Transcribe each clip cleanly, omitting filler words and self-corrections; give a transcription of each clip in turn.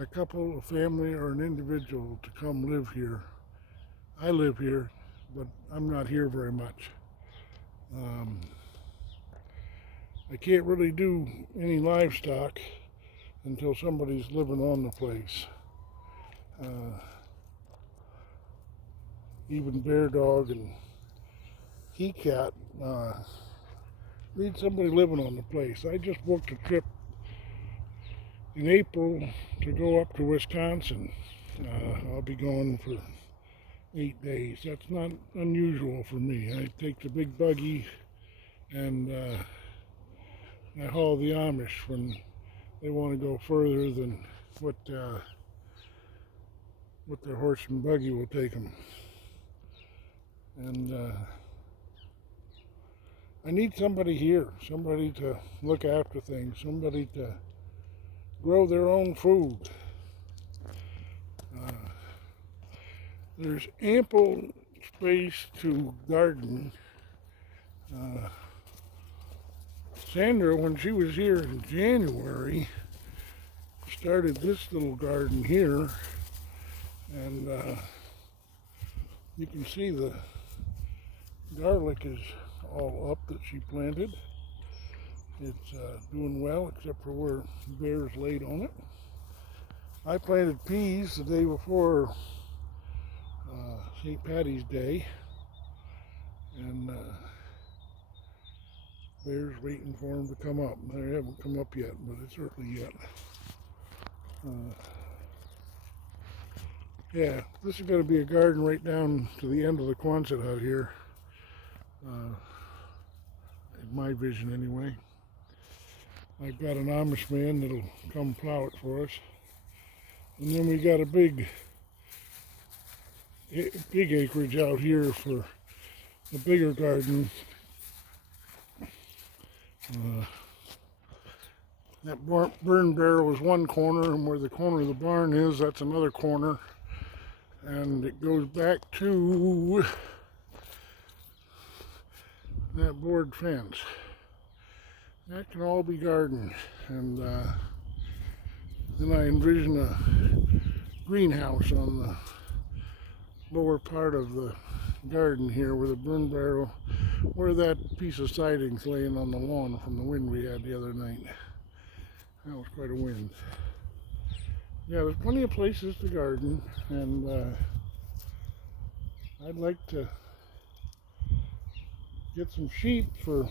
a couple, a family, or an individual to come live here. I live here, but I'm not here very much. Um, I can't really do any livestock until somebody's living on the place. Uh, Even bear dog and he cat need somebody living on the place. I just booked a trip in April to go up to Wisconsin. I'll be gone for 8 days. That's not unusual for me. I take the big buggy and I haul the Amish when they want to go further than what their horse and buggy will take them. And I need somebody here, somebody to look after things, somebody to grow their own food. There's ample space to garden. Sandra, when she was here in January, started this little garden here, and you can see the garlic is all up that she planted. It's doing well, except for where bears laid on it. I planted peas the day before St. Patty's Day, and bears waiting for them to come up. They haven't come up yet, but it's early yet. Yeah, this is going to be a garden right down to the end of the Quonset hut here. In my vision anyway. I've got an Amish man that'll come plow it for us. And then we got a big acreage out here for the bigger garden. That burn barrel is one corner, and where the corner of the barn is, that's another corner. And it goes back to that board fence. That can all be gardened. And then I envision a greenhouse on the lower part of the garden here with a burn barrel, where that piece of siding's laying on the lawn from the wind we had the other night. That was quite a wind. Yeah, there's plenty of places to garden, and I'd like to get some sheep for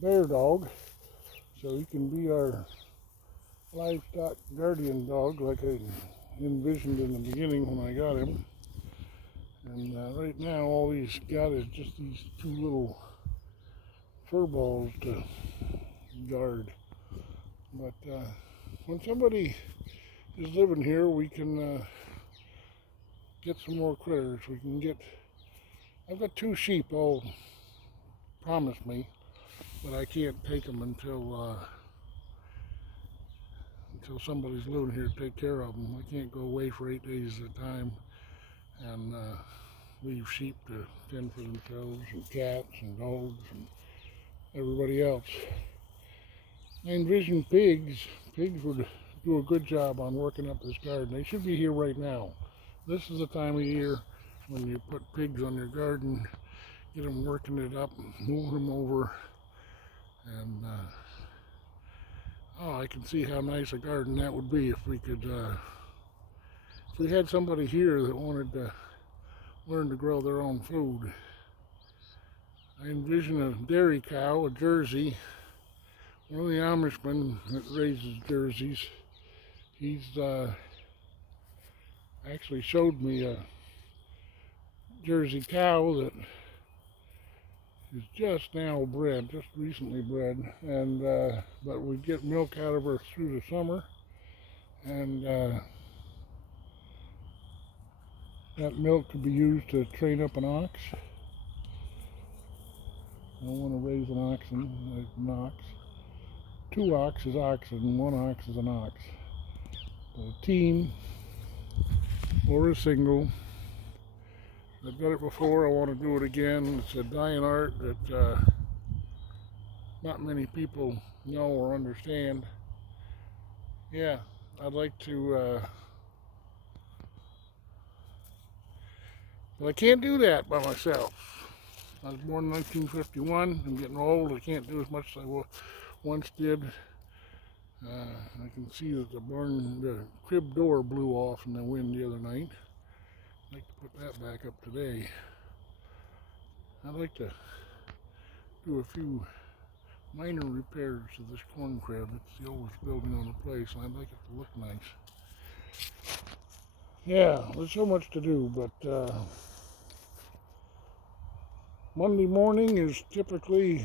bear dog so he can be our livestock guardian dog like I envisioned in the beginning when I got him. And right now all he's got is just these two little fur balls to guard. But when somebody is living here, we can get some more critters. We can get, I've got 2 sheep all promised me, but I can't take them until somebody's living here to take care of them. I can't go away for 8 days at a time and leave sheep to tend for themselves, and cats and dogs and everybody else. I envision pigs. Pigs would do a good job on working up this garden. They should be here right now. This is the time of year when you put pigs on your garden, get them working it up, move them over, and oh, I can see how nice a garden that would be if we could, if we had somebody here that wanted to learn to grow their own food. I envision a dairy cow, a Jersey. One of the Amishmen that raises Jerseys, he's actually showed me a Jersey cow that is just now bred, just recently bred, and but we get milk out of her through the summer, and that milk could be used to train up an ox. I don't want to raise an ox. 2 ox is oxen, 1 ox is an ox. But a team or a single. I've done it before, I want to do it again. It's a dying art that not many people know or understand. Yeah, I'd like to, but I can't do that by myself. I was born in 1951. I'm getting old. I can't do as much as I once did. I can see that the crib door blew off in the wind the other night. I'd like to put that back up today. I'd like to do a few minor repairs to this corn crib. It's the oldest building on the place, and I'd like it to look nice. Yeah, there's so much to do, but Monday morning is typically,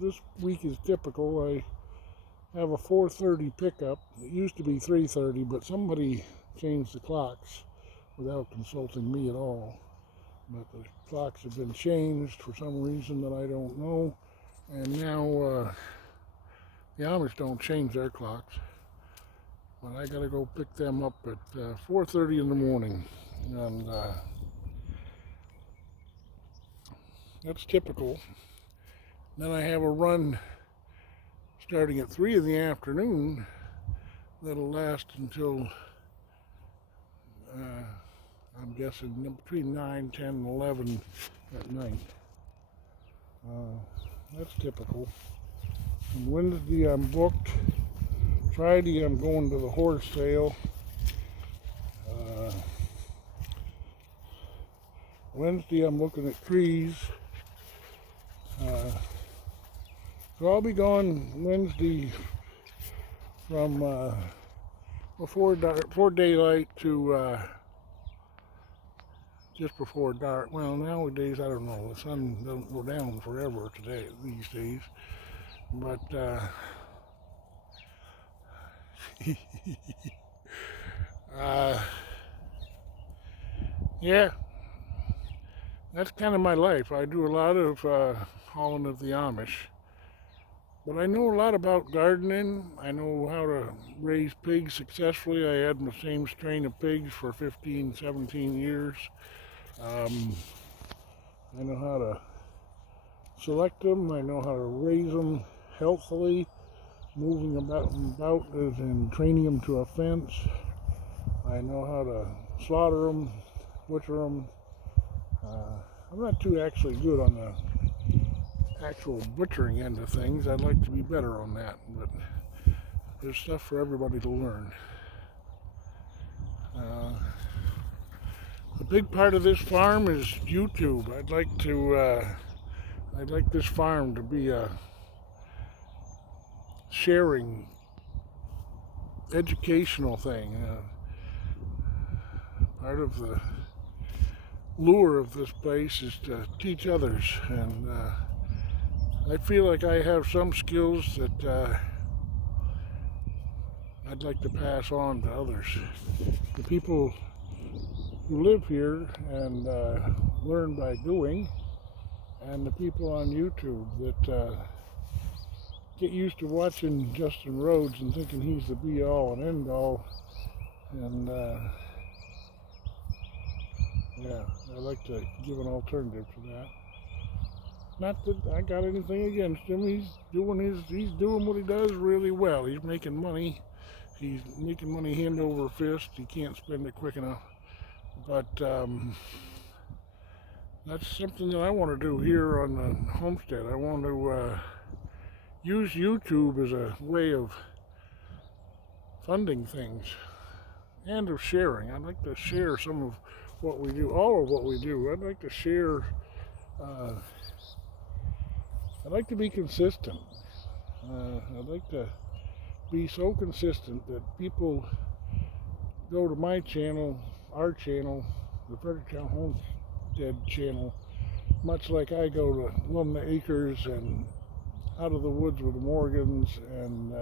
this week is typical. I have a 4:30 pickup. It used to be 3:30, but somebody changed the clocks without consulting me at all. But the clocks have been changed for some reason that I don't know. And now the Amish don't change their clocks. But I gotta go pick them up at 4:30 in the morning. And that's typical. Then I have a run starting at 3 in the afternoon that'll last until I'm guessing between 9, 10, and 11 at night. That's typical. And Wednesday I'm booked. Friday I'm going to the horse sale. Wednesday I'm looking at trees. So I'll be gone Wednesday from before daylight to just before dark. Well, nowadays I don't know. The sun doesn't go down forever these days. But yeah, that's kind of my life. I do a lot of hauling of the Amish. But I know a lot about gardening. I know how to raise pigs successfully. I had the same strain of pigs for 15, 17 years. I know how to select them. I know how to raise them healthily, moving about as in training them to a fence. I know how to slaughter them, butcher them. I'm not too actually good on the actual butchering end of things. I'd like to be better on that, but there's stuff for everybody to learn. A big part of this farm is YouTube. I'd like this farm to be a sharing, educational thing. Part of the lure of this place is to teach others, and I feel like I have some skills that I'd like to pass on to others. The people who live here and learn by doing, and the people on YouTube that get used to watching Justin Rhodes and thinking he's the be-all and end-all. And yeah, I like to give an alternative to that. Not that I got anything against him. He's doing what he does really well. He's making money. He's making money hand over fist. He can't spend it quick enough. But that's something that I want to do here on the homestead. I want to use YouTube as a way of funding things and of sharing. I'd like to share some of what we do, all of what we do. I'd like to share, I'd like to be consistent. I'd like to be so consistent that people go to my channel, our channel, the Fredericktown Homestead channel, much like I go to Lum the Acres and Out of the Woods with the Morgans and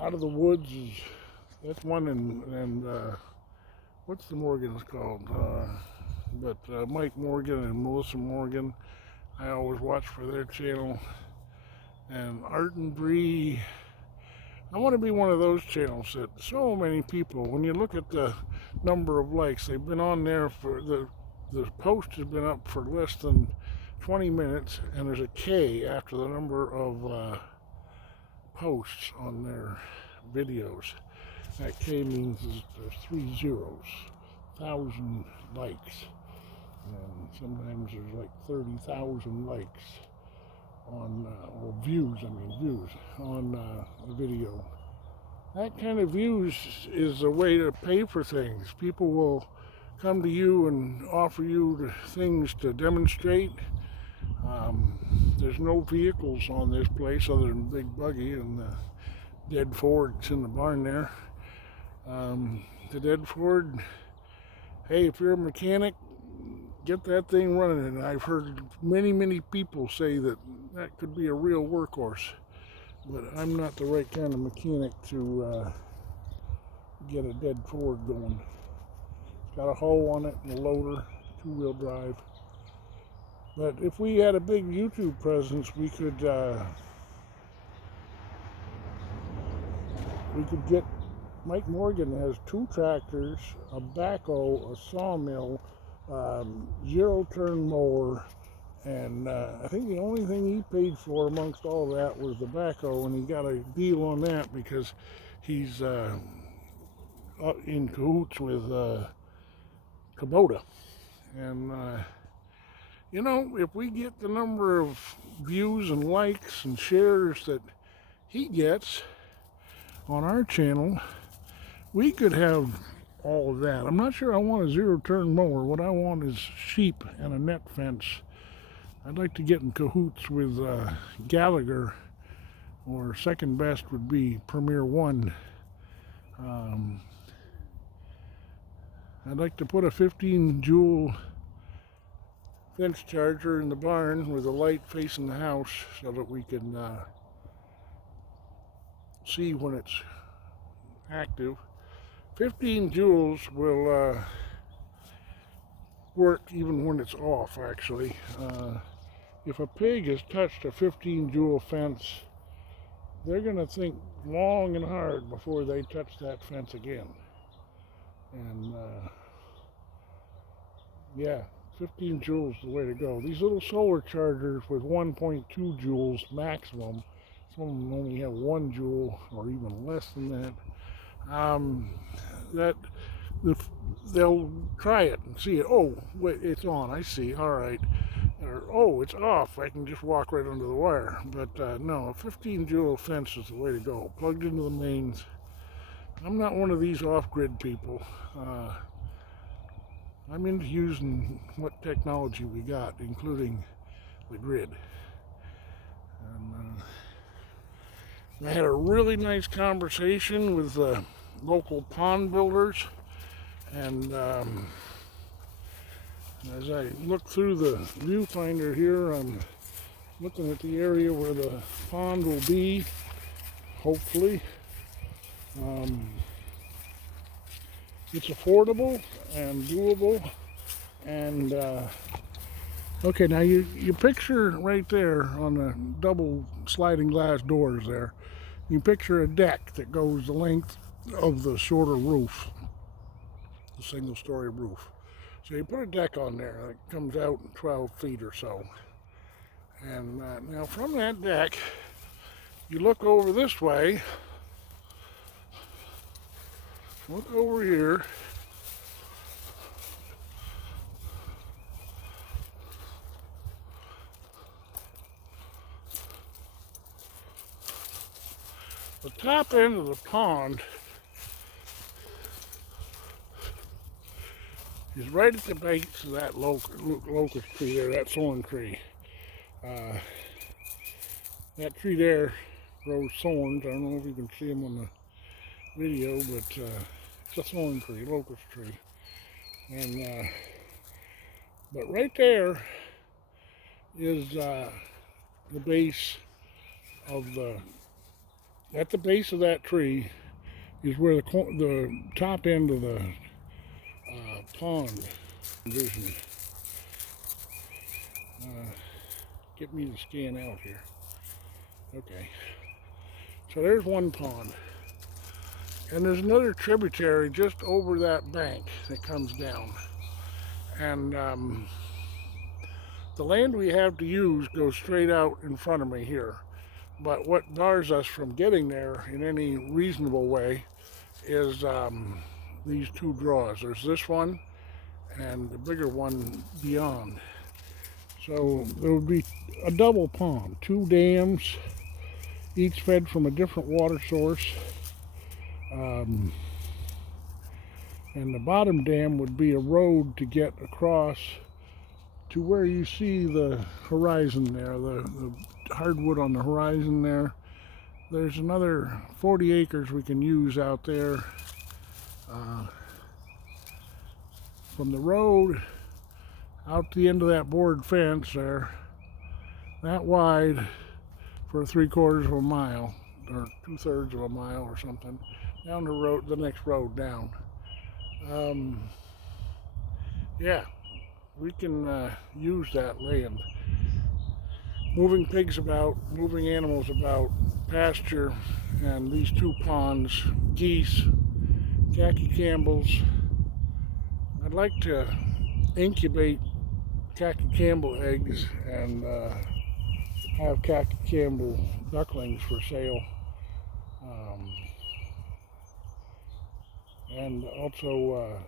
Out of the Woods is, that's one, and what's the Morgans called? But Mike Morgan and Melissa Morgan, I always watch for their channel. And Art and Bree, I want to be one of those channels that so many people, when you look at the number of likes, they've been on there for, the post has been up for less than 20 minutes, and there's a K after the number of posts on their videos. That K means there's 3 zeros, 1,000 likes, and sometimes there's like 30,000 likes on, or views on a video. That kind of views is a way to pay for things. People will come to you and offer you things to demonstrate. There's no vehicles on this place other than big buggy and the dead Ford that's in the barn there. The dead Ford, hey, if you're a mechanic, get that thing running. And I've heard many people say that could be a real workhorse, but I'm not the right kind of mechanic to get a dead Ford going. It's got a hoe on it and a loader, 2-wheel drive. But if we had a big YouTube presence, we could get. Mike Morgan has 2 tractors, a backhoe, a sawmill, 0-turn mower, and I think the only thing he paid for amongst all that was the backhoe, and he got a deal on that because he's in cahoots with Kubota. And you know, if we get the number of views and likes and shares that he gets on our channel, we could have all of that. I'm not sure I want a 0-turn mower. What I want is sheep and a net fence. I'd like to get in cahoots with Gallagher, or second best would be Premier One. I'd like to put a 15-joule fence charger in the barn with a light facing the house so that we can see when it's active. 15 joules will work even when it's off, actually. If a pig has touched a 15-joule fence, they're going to think long and hard before they touch that fence again. And yeah, 15 joules is the way to go. These little solar chargers with 1.2 joules maximum, some of them only have 1 joule or even less than that. They'll try it and see it. Oh, wait, it's on. I see. All right. Or, oh, it's off. I can just walk right under the wire. But no, a 15 joule fence is the way to go. Plugged into the mains. I'm not one of these off-grid people. I'm into using what technology we got, including the grid. And I had a really nice conversation with local pond builders, and as I look through the viewfinder here, I'm looking at the area where the pond will be, hopefully. It's affordable and doable, and okay, now you picture right there on the double sliding glass doors there, you picture a deck that goes the length of the shorter roof, the single-story roof. So you put a deck on there that comes out 12 feet or so, and now from that deck you look over this way. Look over here. The top end of the pond is right at the base of that locust tree there, that thorn tree. That tree there grows thorns. I don't know if you can see them on the video, but it's a thorn tree, locust tree. And but right there is the base of at the base of that tree is where the top end of the pond vision. Get me to scan out here. Okay, so there's one pond. And there's another tributary just over that bank that comes down. And the land we have to use goes straight out in front of me here. But what bars us from getting there in any reasonable way is these two draws. There's this one and the bigger one beyond. So there would be a double pond, two dams, each fed from a different water source. And the bottom dam would be a road to get across to where you see the horizon there, the hardwood on the horizon there. There's another 40 acres we can use out there. From the road out to the end of that board fence there, that wide for 3/4 of a mile, or 2/3 of a mile or something, down the road, the next road down. Yeah, we can use that land. Moving pigs about, moving animals about, pasture, and these two ponds, geese, khaki Campbells. I'd like to incubate khaki Campbell eggs and have khaki Campbell ducklings for sale. And also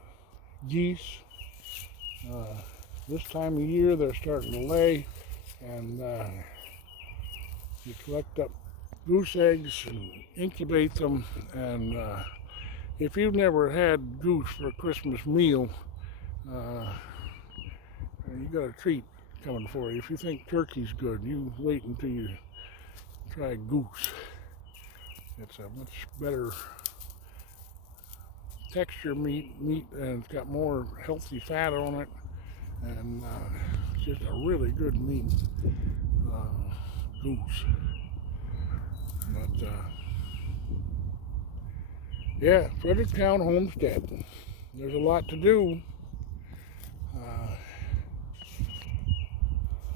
geese. This time of year they're starting to lay, and you collect up goose eggs and incubate them. And if you've never had goose for a Christmas meal, you got a treat coming for you. If you think turkey's good, you wait until you try goose. It's a much better texture meat, and it's got more healthy fat on it, and it's just a really good meat, goose. But yeah, Fredericktown Homestead. There's a lot to do.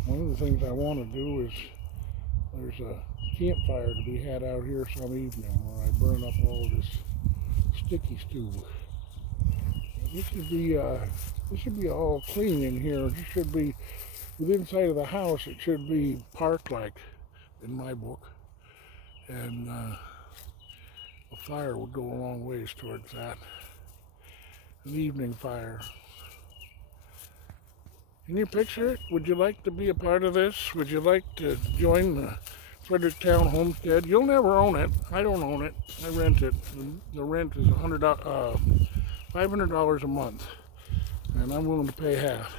One of the things I want to do is there's a campfire to be had out here some evening where I burn up all this sticky stew. This should be all clean in here. This should be within sight of the house. It should be park-like in my book, and a fire would go a long ways towards that. An evening fire. Can you picture it? Would you like to be a part of this? Would you like to join the Fredericktown Homestead? You'll never own it. I don't own it. I rent it. The rent is $500 a month, and I'm willing to pay half.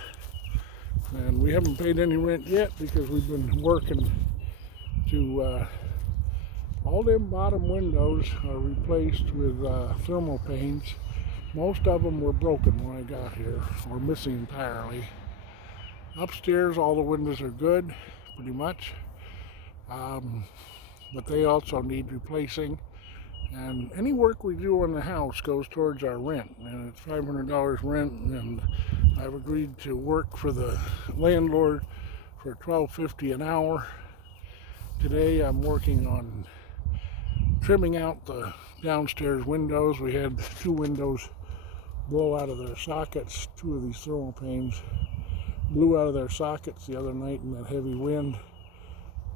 And we haven't paid any rent yet because we've been working to all them bottom windows are replaced with thermal panes. Most of them were broken when I got here, or missing entirely. Upstairs, all the windows are good, pretty much, but they also need replacing. And any work we do on the house goes towards our rent, and it's $500 rent, and I've agreed to work for the landlord for $12.50 an hour. Today I'm working on trimming out the downstairs windows. We had two windows blow out of their sockets. Two of these thermal panes blew out of their sockets the other night in that heavy wind,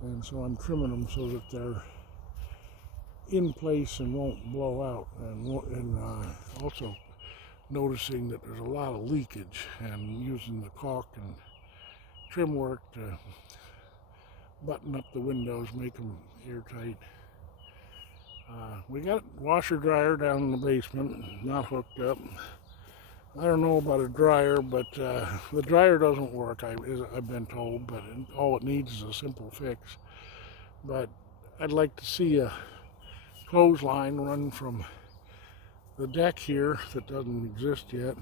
and so I'm trimming them so that they're in place and won't blow out. And also noticing that there's a lot of leakage, and using the caulk and trim work to button up the windows, make them airtight. We got washer dryer down in the basement, not hooked up. I don't know about a dryer, but the dryer doesn't work, I've been told, but all it needs is a simple fix. But I'd like to see a clothesline run from the deck here that doesn't exist yet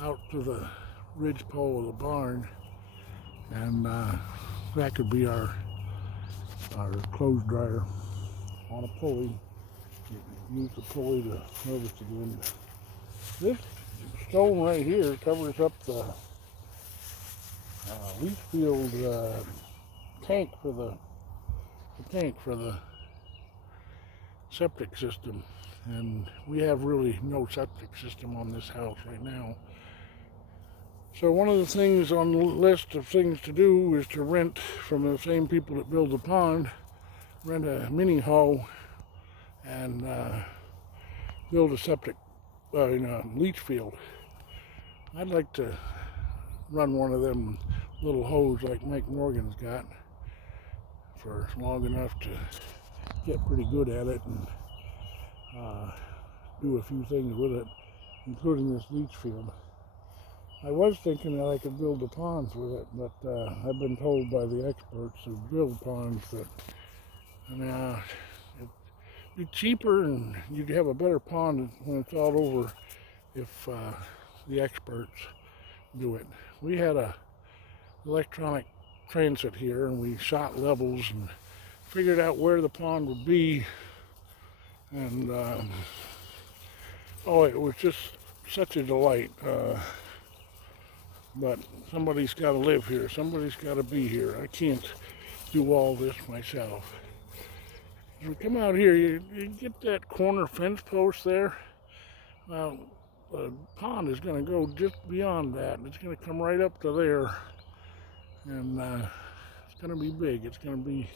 out to the ridge pole of the barn, and that could be our clothes dryer on a pulley. You use the pulley to harvest the wind. This stone right here covers up the leach field tank for the septic system, and we have really no septic system on this house right now. So one of the things on the list of things to do is to rent from the same people that build the pond rent a mini hoe and build a septic leach field. I'd like to run one of them little hoes like Mike Morgan's got for long enough to get pretty good at it and do a few things with it, including this leach field. I was thinking that I could build the ponds with it, but I've been told by the experts who build ponds that it'd be cheaper and you'd have a better pond when it's all over if the experts do it. We had a electronic transit here and we shot levels and figured out where the pond would be, and oh, it was just such a delight. But somebody's got to live here. Somebody's got to be here. I can't do all this myself. As we come out here, you get that corner fence post there. Well, the pond is going to go just beyond that. It's going to come right up to there. And it's going to be big. It's going to be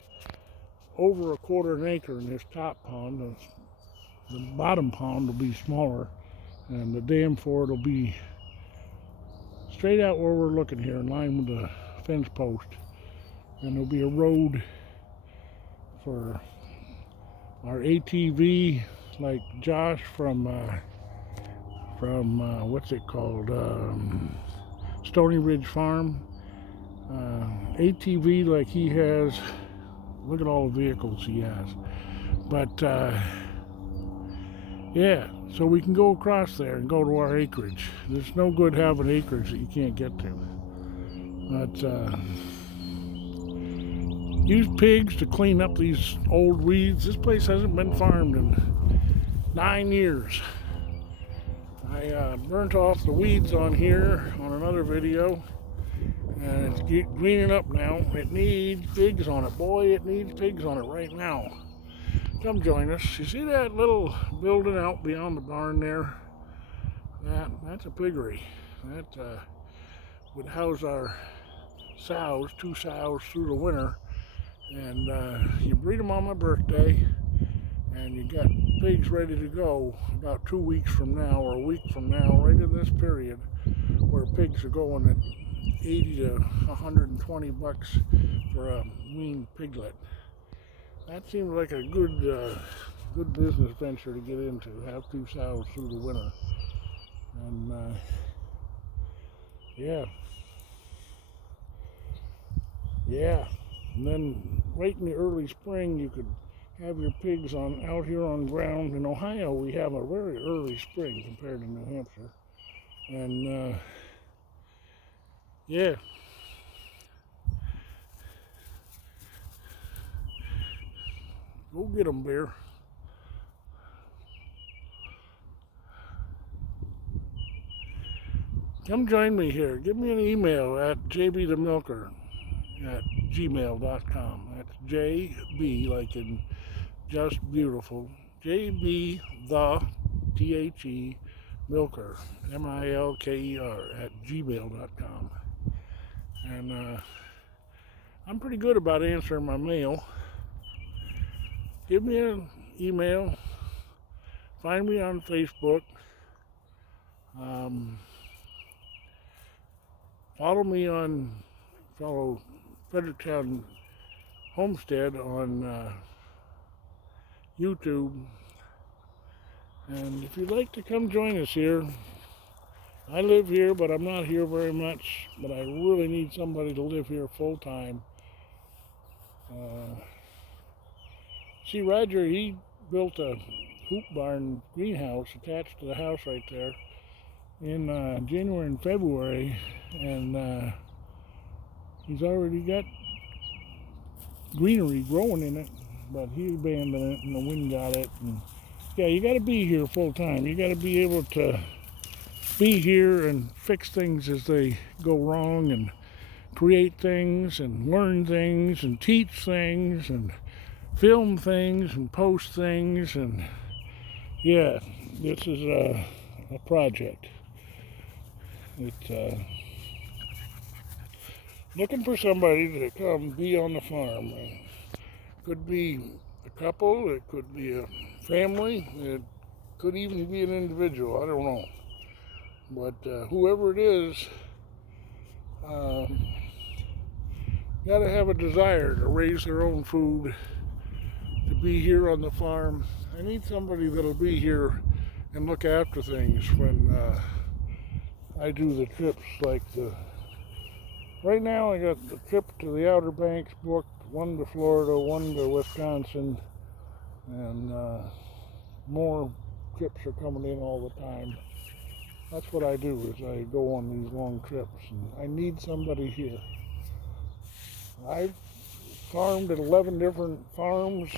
over a quarter of an acre in this top pond. The bottom pond will be smaller. And the dam for it will be straight out where we're looking here, in line with the fence post. And there'll be a road for our ATV, like Josh from what's it called, Stony Ridge Farm. ATV like he has. Look at all the vehicles he has. But yeah, so we can go across there and go to our acreage. There's no good having acreage that you can't get to. But use pigs to clean up these old weeds. This place hasn't been farmed in 9 years. I burnt off the weeds on here on another video, and it's greening up now. It needs pigs on it. Boy, it needs pigs on it right now. Come join us. You see that little building out beyond the barn there? That's a piggery. That would house our sows, 2 sows through the winter. And you breed them on my birthday, and you got pigs ready to go about 2 weeks from now or a week from now, right in this period where pigs are going at 80 to 120 bucks for a weaned piglet. That seems like a good business venture to get into, have 2 sows through the winter. And yeah. And then right in the early spring, you could have your pigs out here on ground. In Ohio, we have a very early spring compared to New Hampshire. And yeah. Go get them, bear. Come join me here. Give me an email at jbthemilker@gmail.com. That's JB, like in just beautiful. JB the THE Milker, MILKER @gmail.com. And I'm pretty good about answering my mail. Give me an email. Find me on Facebook. Follow Fredericktown Homestead on YouTube. And if you'd like to come join us here, I live here, but I'm not here very much. But I really need somebody to live here full time. See, Roger, he built a hoop barn greenhouse attached to the house right there in January and February, and he's already got greenery growing in it, but he abandoned it and the wind got it. And yeah, you got to be here full time. You got to be able to be here and fix things as they go wrong, and create things and learn things and teach things and film things and post things. And yeah, this is a project. It's looking for somebody to come be on the farm. could be a couple, it could be a family, it could even be an individual, I don't know. But whoever it is, got to have a desire to raise their own food, to be here on the farm. I need somebody that'll be here and look after things when I do the trips. Right now I got the trip to the Outer Banks booked, one to Florida, one to Wisconsin, and more trips are coming in all the time. That's what I do, is I go on these long trips, and I need somebody here. I've farmed at 11 different farms,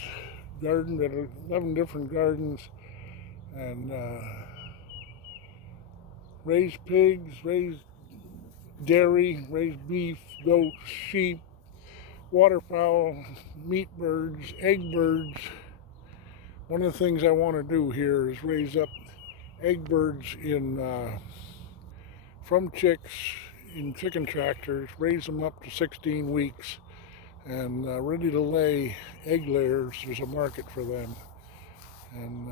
gardened at 11 different gardens, and raised pigs, raised dairy, raised beef, goats, sheep, waterfowl, meat birds, egg birds. One of the things I want to do here is raise up egg birds from chicks in chicken tractors, raise them up to 16 weeks, and ready to lay egg layers. There's a market for them, and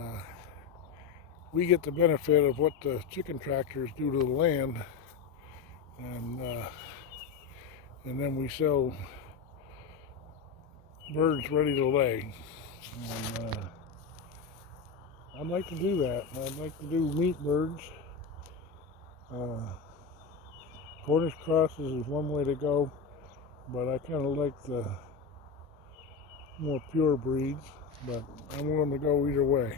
we get the benefit of what the chicken tractors do to the land, and then we sell birds ready to lay. And I'd like to do that. I'd like to do meat birds. Cornish crosses is one way to go, but I kind of like the more pure breeds, but I'm willing to go either way.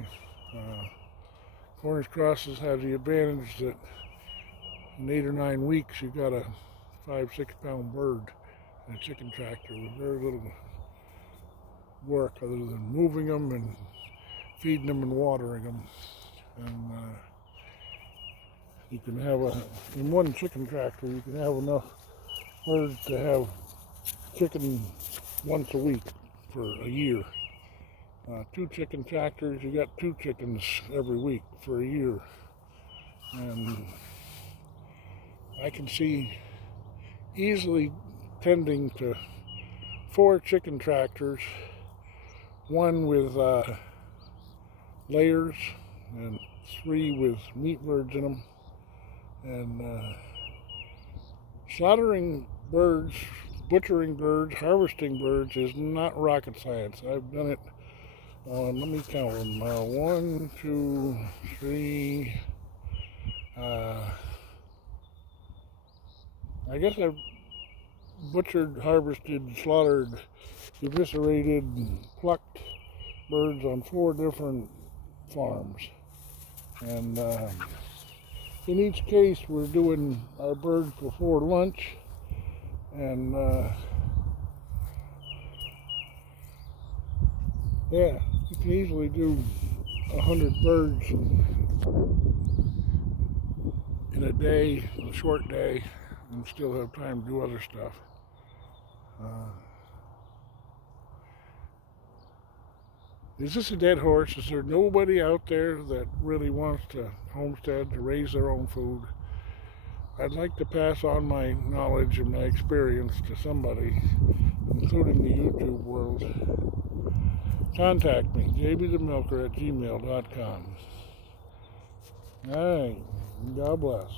Cornish crosses have the advantage that in 8 or 9 weeks you got a 5-6 pound bird in a chicken tractor with very little work other than moving them and feeding them and watering them. And you can have in one chicken tractor you can have enough birds to have chicken once a week for a year. 2 chicken tractors, you got 2 chickens every week for a year. And I can see easily tending to 4 chicken tractors, one with layers and 3 with meat birds in them. And slaughtering birds, butchering birds, harvesting birds is not rocket science. I've done it on, let me count them, 1, 2, 3, I guess I've butchered, harvested, slaughtered, eviscerated, plucked birds on 4 different farms. And in each case we're doing our birds before lunch, and yeah, you can easily do 100 birds in a day, a short day, and still have time to do other stuff. Is this a dead horse? Is there nobody out there that really wants to homestead, to raise their own food? I'd like to pass on my knowledge and my experience to somebody, including the YouTube world. Contact me, jbthemilker@gmail.com. All right, God bless.